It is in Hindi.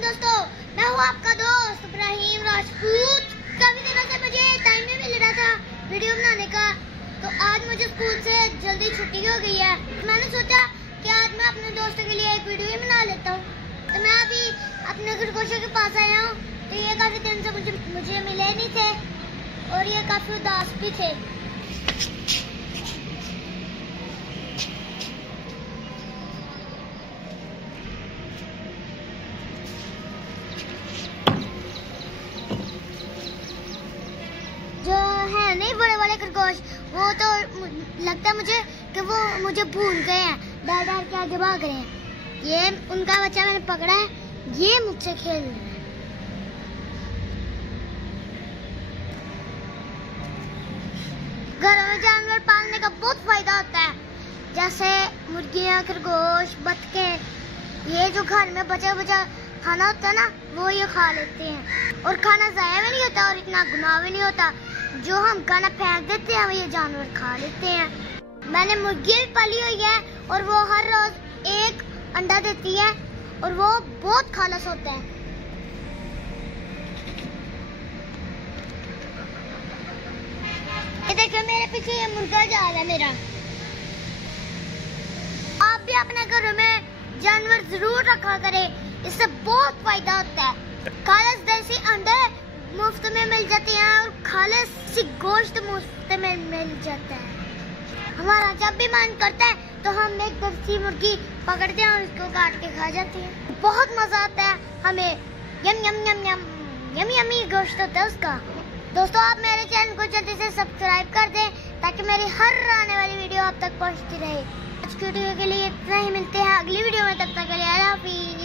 वालेकुम दोस्तों, मैं हूँ आपका दोस्त इब्राहिम राजपूत। काफी दिनों से मुझे टाइम नहीं मिल रहा था वीडियो बनाने का, तो आज मुझे स्कूल से जल्दी छुट्टी हो गई है। मैंने सोचा कि आज मैं अपने दोस्तों के लिए एक वीडियो ही बना लेता हूँ। तो मैं अभी अपने खरगोशों के पास आया हूँ। तो ये काफी दिन से मुझे मिले नहीं थे और ये काफी उदास भी थे। जो है नहीं बड़े वाले खरगोश, वो तो लगता है मुझे कि वो मुझे भूल गए हैं, डर डर के आगे भाग रहे हैं। ये उनका बच्चा मैंने पकड़ा है, ये मुझसे खेल रहा है। घरों में जानवर पालने का बहुत फायदा होता है, जैसे मुर्गियां, खरगोश, बतखें। ये जो घर में बचा बचा खाना होता है ना, वो ये खा लेते हैं और खाना ज़ाया भी नहीं होता और इतना गुनाह भी नहीं होता। जो हम खाना फेंक देते हैं ये जानवर खा लेते हैं। मैंने मुर्गी भी पाली हुई है और वो हर रोज एक अंडा देती है और वो बहुत खालस होता है। ये देखो मेरे पीछे ये मुर्गा जा रहा है मेरा। आप भी अपने घरों में जानवर जरूर रखा करें, इससे बहुत फायदा होता है। खालस देसी अंडे मुफ्त में मिल जाते हैं और खालस सी गोश्त मुफ्त में मिल जाता है। हमारा जब भी मन करता है तो हम एक देसी मुर्गी पकड़ते हैं और उसको काट के खा जाते हैं। बहुत मजा आता है हमें। यम यम यम यम यम यमी गोश्त होता है उसका। दोस्तों, आप मेरे चैनल को जल्दी से सब्सक्राइब कर दें ताकि मेरी हर आने वाली वीडियो आप तक पहुंचती रहे। आज की वीडियो के लिए इतना ही, मिलते हैं अगली वीडियो में, तब तक के लिए अल्लाह हाफिज़।